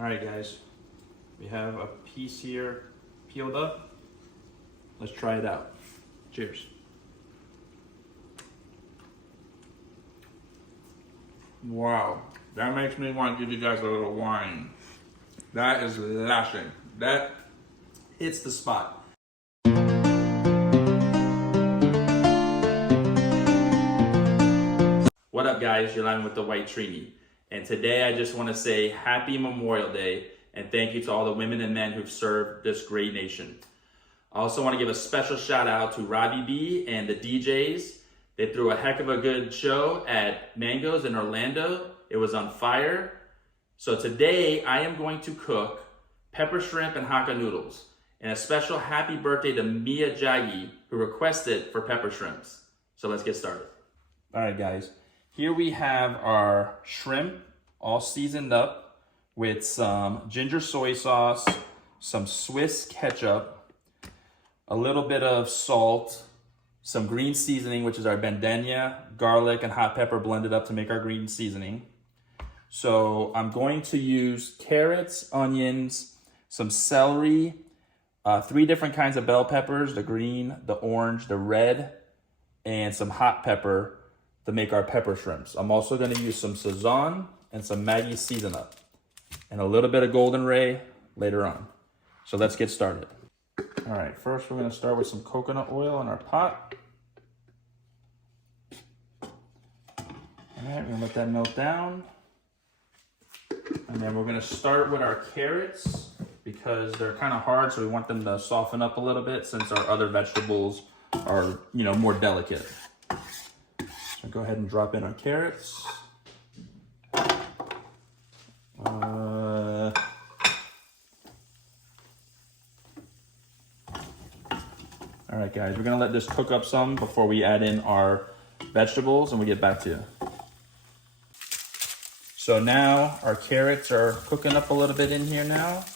All right, guys, we have a piece here peeled up. Let's try it out. Cheers. Wow, that makes me want to give you guys a little wine. That is lashing. That hits the spot. What up, guys? You're live with the White Trini. And today I just want to say happy Memorial Day and thank you to all the women and men who've served this great nation. I also want to give a special shout out to Robbie B and the DJs. They threw a heck of a good show at Mango's in Orlando. It was on fire. So today I am going to cook pepper shrimp and Hakka noodles. And a special happy birthday to Mia Jaggi, who requested for pepper shrimps. So let's get started. All right, guys. Here we have our shrimp all seasoned up with some ginger soy sauce, some Swiss ketchup, a little bit of salt, some green seasoning, which is our bandana, garlic, and hot pepper blended up to make our green seasoning. So I'm going to use carrots, onions, some celery, 3 different kinds of bell peppers, the green, the orange, the red, and some hot pepper to make our pepper shrimps. I'm also going to use some Sazon and some Maggi season up and a little bit of Golden Ray later on. So let's get started. All right, first we're going to start with some coconut oil in our pot. All right, we're going to let that melt down. And then we're going to start with our carrots because they're kind of hard, so we want them to soften up a little bit since our other vegetables are, more delicate. So go ahead and drop in our carrots. All right, guys, we're gonna let this cook up some before we add in our vegetables and we get back to you. So now our carrots are cooking up a little bit in here now.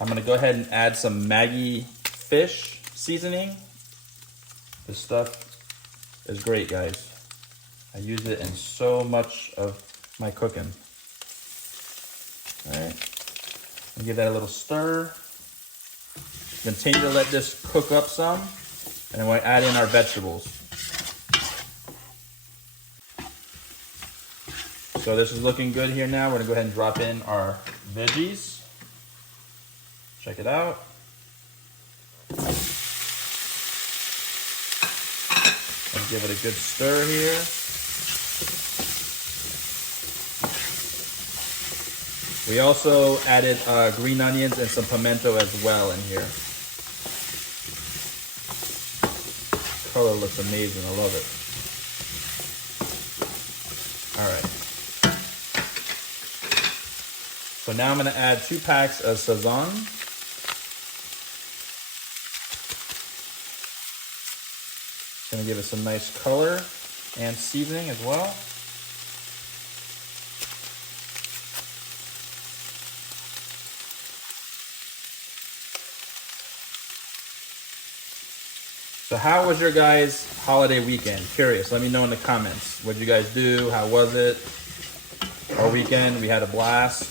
I'm gonna go ahead and add some Maggi fish seasoning. This stuff is great, guys. I use it in so much of my cooking. All right, and give that a little stir. Continue to let this cook up some, and then we'll add in our vegetables. So this is looking good here now. We're gonna go ahead and drop in our veggies. Check it out. And give it a good stir here. We also added green onions and some pimento as well in here. Color looks amazing, I love it. All right. So now I'm gonna add 2 packs of Sazon. It's gonna give it some nice color and seasoning as well. So how was your guys' holiday weekend? Curious, let me know in the comments. What did you guys do? How was it? Our weekend, we had a blast.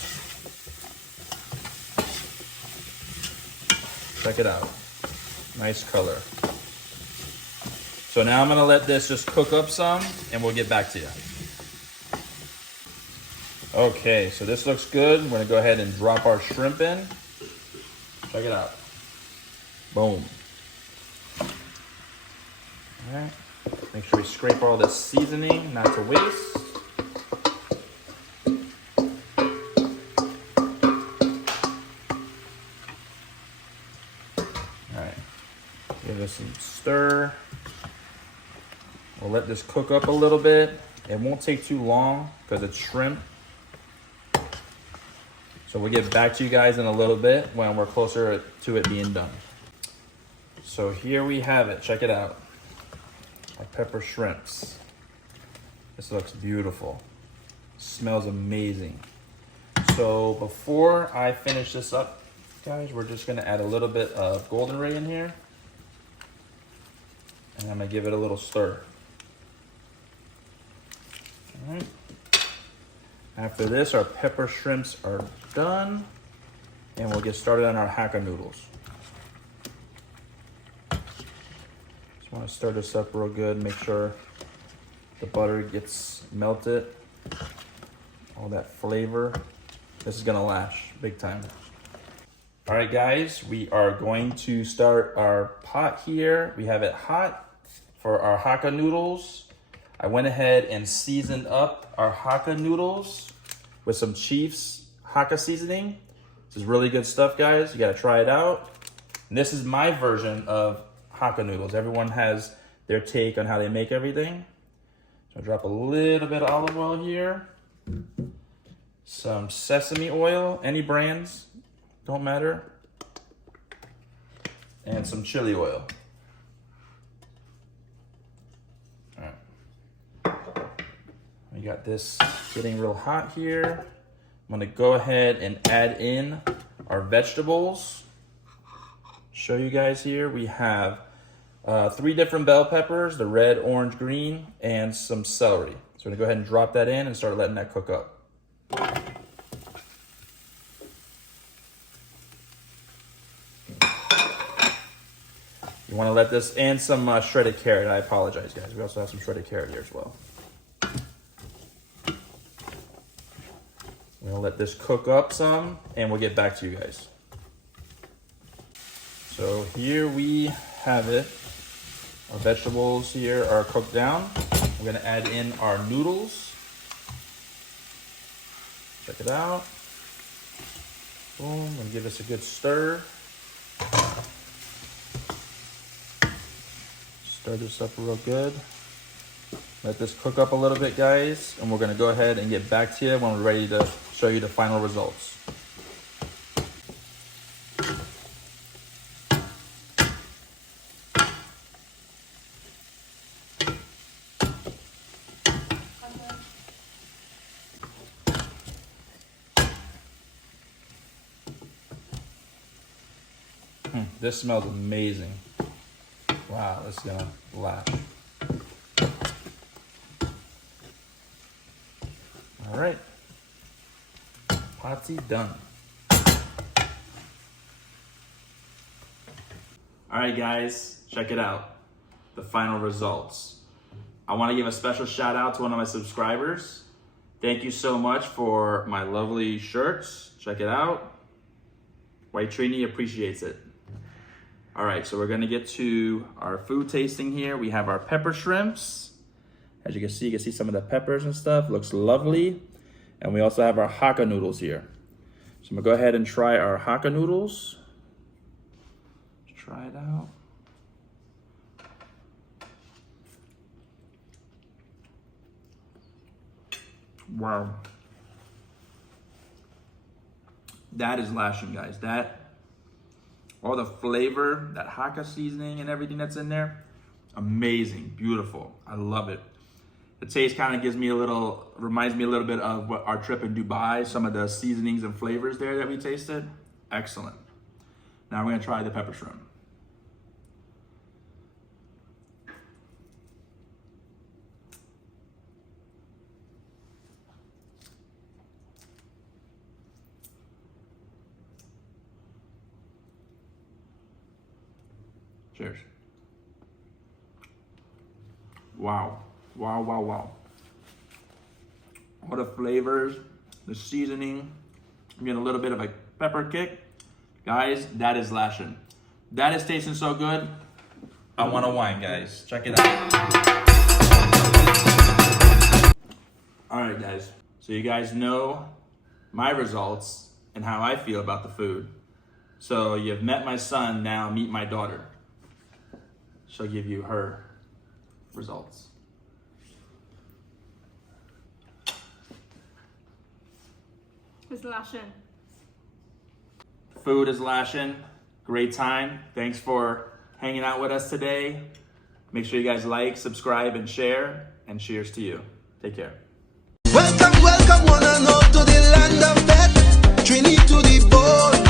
Check it out. Nice color. So now I'm gonna let this just cook up some and we'll get back to you. Okay, so this looks good. We're gonna go ahead and drop our shrimp in. Check it out. Boom. All right. Make sure we scrape all this seasoning, not to waste. All right. Give this some stir. We'll let this cook up a little bit. It won't take too long because it's shrimp. So we'll get back to you guys in a little bit when we're closer to it being done. So here we have it. Check it out. Our pepper shrimps. This looks beautiful. Smells amazing. So before I finish this up, guys, we're just gonna add a little bit of Golden Ray in here. And I'm gonna give it a little stir. All right. After this, our pepper shrimps are done. and we'll get started on our Hakka noodles. Just want to stir this up real good, make sure the butter gets melted, all that flavor. This is gonna lash big time. All right, guys, we are going to start our pot here. We have it hot for our Hakka noodles. I went ahead and seasoned up our Hakka noodles with some Chief's Hakka seasoning. This is really good stuff, guys. You gotta try it out. And this is my version of Hakka noodles. Everyone has their take on how they make everything. So I'll drop a little bit of olive oil here. Some sesame oil, any brands, don't matter. And some chili oil. We got this getting real hot here. I'm gonna go ahead and add in our vegetables. Show you guys here, we have 3 different bell peppers, the red, orange, green, and some celery. So I'm gonna go ahead and drop that in and start letting that cook up. You wanna let this, and some shredded carrot. I apologize, guys. We also have some shredded carrot here as well. We're gonna let this cook up some, and we'll get back to you guys. So here we have it. Our vegetables here are cooked down. We're gonna add in our noodles. Check it out. Boom, and give this a good stir. Stir this up real good. Let this cook up a little bit, guys, and we're gonna go ahead and get back to you when we're ready to show you the final results. This smells amazing. Wow, this is gonna lash. All right, potty done. All right, guys, check it out. The final results. I want to give a special shout out to one of my subscribers. Thank you so much for my lovely shirts. Check it out. White Trini appreciates it. All right, so we're gonna get to our food tasting here. We have our pepper shrimps. As you can see some of the peppers and stuff. Looks lovely. And we also have our Hakka noodles here. So I'm gonna go ahead and try our Hakka noodles. Let's try it out. Wow. That is lashing, guys. All the flavor, that Hakka seasoning and everything that's in there, amazing, beautiful. I love it. The taste kind of reminds me a little bit of what our trip in Dubai, some of the seasonings and flavors there that we tasted. Excellent. Now we're gonna try the pepper shrimp. Cheers. Wow. Wow, wow, wow. All the flavors, the seasoning, I'm getting a little bit of a pepper kick. Guys, that is lashing. That is tasting so good. I want a wine, guys. Check it out. All right, guys. So you guys know my results and how I feel about the food. So you've met my son, now meet my daughter. She'll give you her results. It's lashing. Food is lashing. Great time. Thanks for hanging out with us today. Make sure you guys like, subscribe, and share. And cheers to you. Take care. Welcome, welcome, one and all to the land of death. Trinity to the board.